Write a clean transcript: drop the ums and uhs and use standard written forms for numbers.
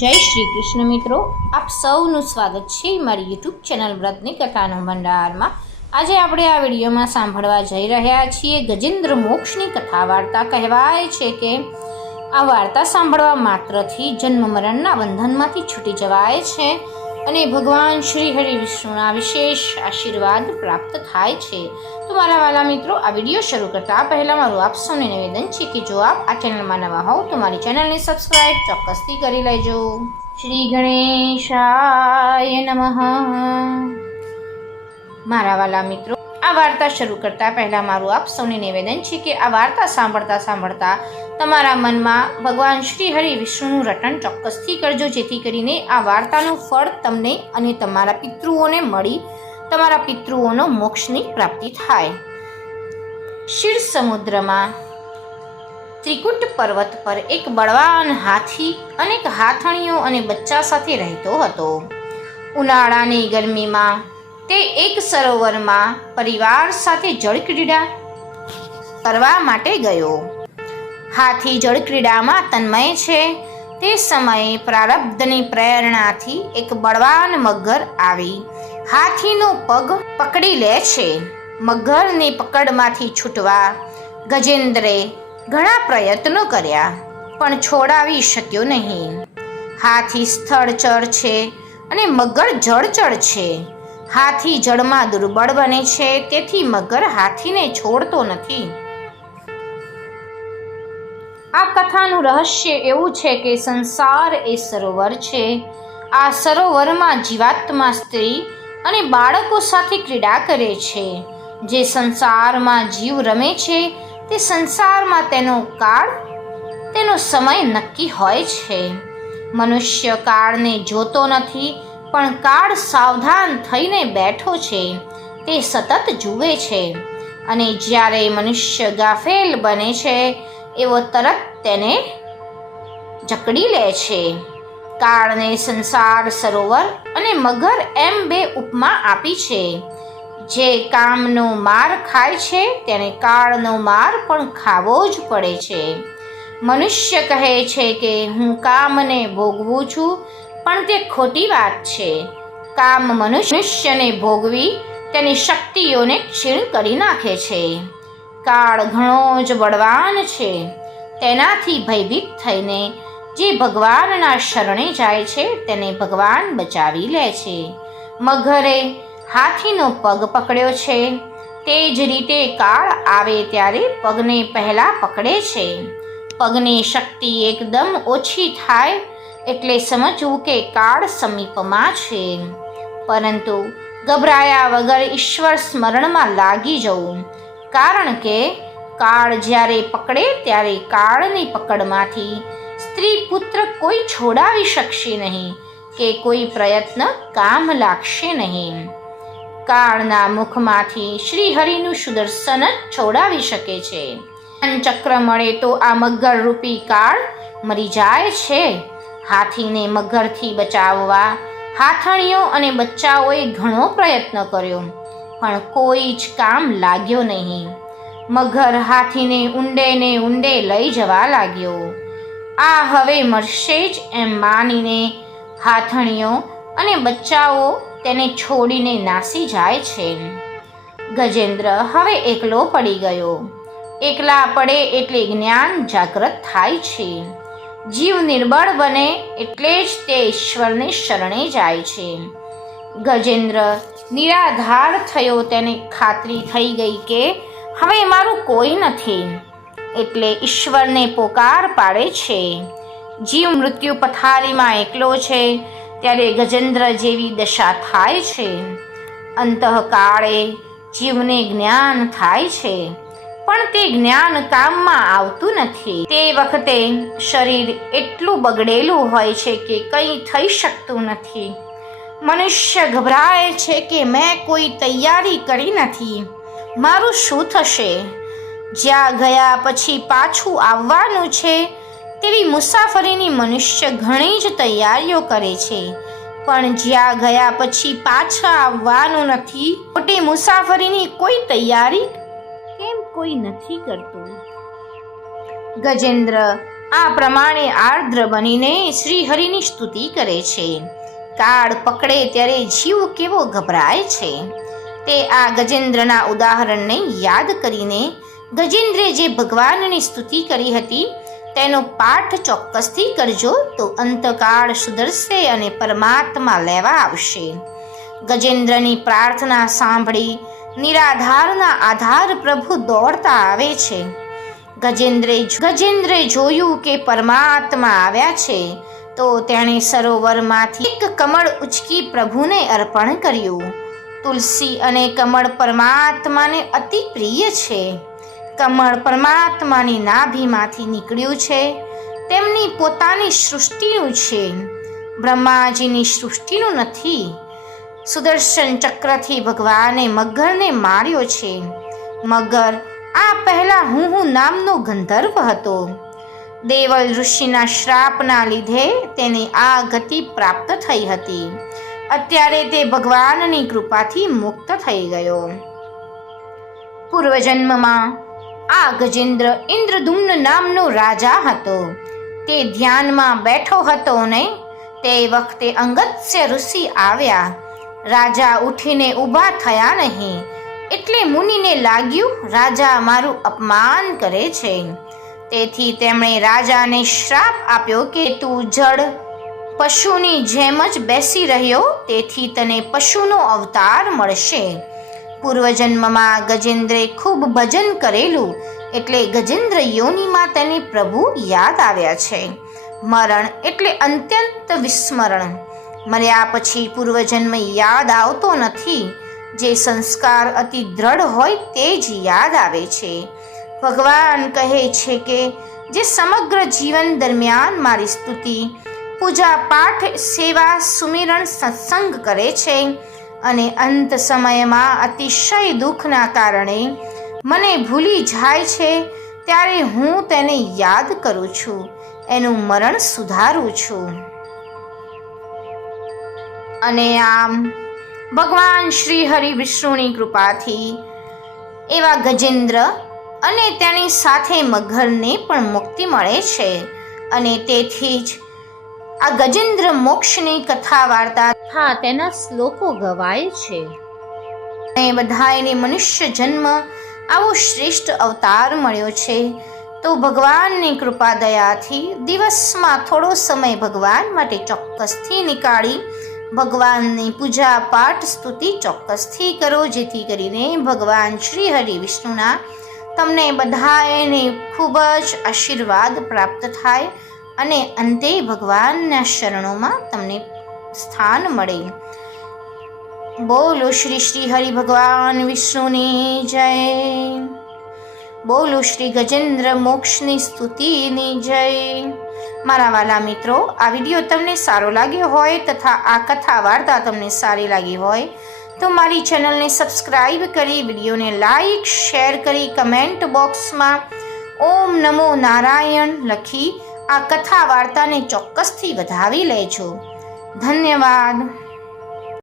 જય શ્રી કૃષ્ણ મિત્રો, આપ સૌનું સ્વાગત છે મારી યુટ્યુબ ચેનલ વ્રતની કથાનો ભંડારમાં। આજે આપણે આ વિડીયોમાં સાંભળવા જઈ રહ્યા છીએ ગજેન્દ્ર મોક્ષની કથા વાર્તા। કહેવાય છે કે આ વાર્તા સાંભળવા માત્રથી જન્મ મરણના બંધનમાંથી છૂટી જવાય છે અને ભગવાન શ્રી હરિ વિષ્ણુના વિશેષ આશીર્વાદ પ્રાપ્ત થાય છે। તો મારા વાલા મિત્રો, આ વિડીયો શરૂ કરતા પહેલાં મારું આપ સૌને નિવેદન છે કે જો આપ આ ચેનલમાં નવા હોવ તો મારી ચેનલને સબસ્ક્રાઈબ ચોક્કસથી કરી લેજો। શ્રી ગણેશાય નમઃ। મારા વાલા મિત્રો, આ વાર્તા શરૂ કરતા પહેલાં મારું આપ સૌને નિવેદન છે કે આ વાર્તા સાંભળતા સાંભળતા તમારા મનમાં ભગવાન શ્રી હરિ વિષ્ણુનું રટણ ચોક્કસથી કરજો, જેથી કરીને આ વાર્તાનું ફળ તમને અને તમારા પિતૃઓને મળી તમારા પિતૃઓનો મોક્ષની પ્રાપ્તિ થાય। ક્ષીર સમુદ્રમાં ત્રિકુટ પર્વત પર એક બળવાન હાથી અનેક હાથણીઓ અને બચ્ચા સાથે રહેતો હતો। ઉનાળાની ગરમીમાં તે એક સરોવરમાં પરિવાર સાથે જળક્રીડા કરવા માટે ગયો। હાથી જળક્રીડામાં તન્મય છે તે સમયે પ્રારબ્ધની પ્રેરણાથી એક બળવાન મગર આવી હાથીનો પગ પકડી લે છે। મગરની પકડમાંથી છૂટવા ગજેન્દ્રે ઘણા પ્રયત્નો કર્યા પણ છોડાવી શક્યો નહીં। હાથી સ્થળચર છે અને મગર જળચર છે। હાથી જળમાં દુર્બળ બને છે, તેથી મગર હાથીને છોડતો નથી। આ કથાનું રહસ્ય એવું છે કે સંસાર એ સરોવર છે। આ સરોવરમાં જીવાત્મા સ્ત્રી અને બાળકો સાથે ક્રીડા કરે છે। જે સંસારમાં જીવ રમે છે તે સંસારમાં તેનો કાળ, તેનો સમય નક્કી હોય છે। મનુષ્ય કાળને જોતો નથી, પણ કાળ સાવધાન થઈને બેઠો છે, તે સતત જુએ છે અને જ્યારે મનુષ્ય ગાફેલ બને છે એવો તરત તેને જકડી લે છે। કાળને સંસાર સરોવર અને મગર એમ બે ઉપમા આપી છે। જે કામનો માર ખાય છે તેને કાળનો માર પણ ખાવો જ પડે છે। મનુષ્ય કહે છે કે હું કામને ભોગવું છું, પણ તે ખોટી વાત છે। કામ મનુષ્યને ભોગવી તેની શક્તિઓને ક્ષીણ કરી નાખે છે। કાળ ઘણો જ બળવાન છે, તેનાથી ભયભીત થઈને જે ભગવાનના શરણે જાય છે તેને ભગવાન બચાવી લે છે। મગરે હાથીનો પગ પકડ્યો છે, તે જ રીતે કાળ આવે ત્યારે પગને પહેલા પકડે છે। પગની શક્તિ એકદમ ઓછી થાય એટલે સમજવું કે કાળ સમીપમાં છે, પરંતુ ગભરાયા વગર ઈશ્વર સ્મરણમાં લાગી જવું, કારણ કે કાળ જ્યારે પકડે ત્યારે કાળની પકડમાંથી સ્ત્રી પુત્ર કોઈ છોડાવી શકશે નહીં કે કોઈ પ્રયત્ન કામ લાગશે નહીં। કાળના મુખમાંથી શ્રી હરિનું સુદર્શન જ છોડાવી શકે છે। ચક્ર મળે તો આ મગર રૂપી કાળ મરી જાય છે। હાથીને મગરથી બચાવવા હાથણીઓ અને બચ્ચાઓએ ઘણો પ્રયત્ન કર્યો, પણ કોઈ જ કામ લાગ્યો નહીં। મગર હાથીને ઊંડે ને ઊંડે લઈ જવા લાગ્યો। આ હવે મરશે જ એમ માનીને હાથણીઓ અને બચ્ચાઓ તેને છોડીને નાસી જાય છે। ગજેન્દ્ર હવે એકલો પડી ગયો। એકલા પડે એટલે જ્ઞાન જાગૃત થાય છે। જીવ નિર્બળ બને એટલે જ તે ઈશ્વરને શરણે જાય છે। ગજેન્દ્ર નિરાધાર થયો, તેને ખાતરી થઈ ગઈ કે હવે મારું કોઈ નથી, એટલે ઈશ્વરને પોકાર પાડે છે। જીવ મૃત્યુ પથારીમાં એકલો છે ત્યારે ગજેન્દ્ર જેવી દશા થાય છે। અંતઃકાળે જીવને જ્ઞાન થાય છે, પણ તે જ્ઞાન કામમાં આવતું નથી। તે વખતે શરીર એટલું બગડેલું હોય છે કે કંઈ થઈ શકતું નથી। મનુષ્ય ગભરાય છે કે મેં કોઈ તૈયારી કરી નથી, મારું શું થશે? જ્યાં ગયા પછી પાછું આવવાનું છે તેવી મુસાફરીની મનુષ્ય ઘણી જ તૈયારીઓ કરે છે, પણ જ્યાં ગયા પછી પાછા આવવાનું નથી, ખોટી મુસાફરીની કોઈ તૈયારી કેમ કોઈ નથી કરતું? ગજેન્દ્ર આ પ્રમાણે આર્દ્ર બનીને શ્રી હરિની સ્તુતિ કરે છે. કાળ પકડે ત્યારે જીવ કેવો ગભરાય છે. તે આ ગજેન્દ્રના ઉદાહરણને યાદ કરીને ગજેન્દ્રે જે ભગવાનની સ્તુતિ કરી હતી તેનો પાઠ ચોક્કસથી કરજો તો અંતકાળ સુધરશે અને પરમાત્મા લેવા આવશે. ગજેન્દ્રની પ્રાર્થના સાંભળી નિરાધારના આધાર પ્રભુ દોડતા આવે છે. ગજેન્દ્રે જોયું કે પરમાત્મા આવ્યા છે તો તેણે સરોવરમાંથી એક કમળ ઉચકી પ્રભુને અર્પણ કર્યું. તુલસી અને કમળ પરમાત્માને અતિ પ્રિય છે. કમળ પરમાત્માની નાભીમાંથી નીકળ્યું છે. તેમની પોતાની સૃષ્ટિનું છે, બ્રહ્માજીની સૃષ્ટિનું નથી. સુદર્શન ચક્રથી ભગવાને મગરને માર્યો છે. મગર આ પહેલા હું નામનો ગંધર્વ હતો. દેવલ ઋષિના શ્રાપના લીધે તેને આ ગતિ પ્રાપ્ત થઈ હતી. અત્યારે તે ભગવાનની કૃપાથી મુક્ત થઈ ગયો. પૂર્વજન્મમાં આ ગજેન્દ્ર ઇન્દ્રદુમ્ન નામનો રાજા હતો. તે ધ્યાનમાં બેઠો હતો ને તે વખતે અંગત્ય ઋષિ આવ્યા. રાજા ઉઠીને ઊભા થયા નહીં એટલે મુનિને લાગ્યું રાજા મારું અપમાન કરે છે. તેથી તેમણે રાજાને શ્રાપ આપ્યો કે તું જડ પશુની જેમ જ બેસી રહ્યો, તેથી તને પશુનો અવતાર મળશે. પૂર્વજન્મમાં ગજેન્દ્રે ખૂબ ભજન કરેલું એટલે ગજેન્દ્ર યોનિમાં તેને પ્રભુ યાદ આવ્યા છે. મરણ એટલે અત્યંત વિસ્મરણ. મર્યા પછી પૂર્વજન્મ યાદ આવતો નથી. જે સંસ્કાર અતિ દ્રઢ હોય તે જ યાદ આવે છે. ભગવાન કહે છે કે જે સમગ્ર જીવન દરમિયાન મારી સ્તુતિ, પૂજા પાઠ, સેવા, સુમિરણ, સત્સંગ કરે છે અને અંત સમયમાં અતિશય દુઃખના કારણે મને ભૂલી જાય છે, ત્યારે હું તેને યાદ કરું છું, એનું મરણ સુધારું છું. અને આમ ભગવાન શ્રી હરિ વિષ્ણુની કૃપાથી એવા ગજેન્દ્ર અને તેની સાથે મગરને પણ મુક્તિ મળે છે. અને તેથી જ આ ગજેન્દ્ર મોક્ષની કથા વાર્તા તેના શ્લોકો ગવાય છે. અને બધાને મનુષ્ય જન્મ આવો શ્રેષ્ઠ અવતાર મળ્યો છે તો ભગવાનની કૃપા દયાથી દિવસમાં થોડો સમય ભગવાન માટે ચોક્કસથી નીકાળી ભગવાનની પૂજા પાઠ સ્તુતિ ચોક્કસથી કરો, જેથી કરીને ભગવાન શ્રી હરિ વિષ્ણુના તમને બધાને ખૂબ જ આશીર્વાદ પ્રાપ્ત થાય અને અંતે ભગવાનના શરણોમાં તમને સ્થાન મળે. બોલો શ્રી શ્રી હરિ ભગવાન વિષ્ણુની જય. બોલો શ્રી ગજેન્દ્ર મોક્ષની સ્તુતિની જય. મારા વાલા મિત્રો, આ વિડીયો તમને સારો લાગ્યો હોય તથા આ કથા વાર્તા તમને સારી લાગી હોય તો મારી ચેનલને સબસ્ક્રાઈબ કરી, વિડીયોને લાઈક શેર કરી, કમેન્ટ બોક્સમાં ઓમ નમો નારાયણ લખી આ કથા વાર્તાને ચોક્કસથી વધાવી લેજો. ધન્યવાદ.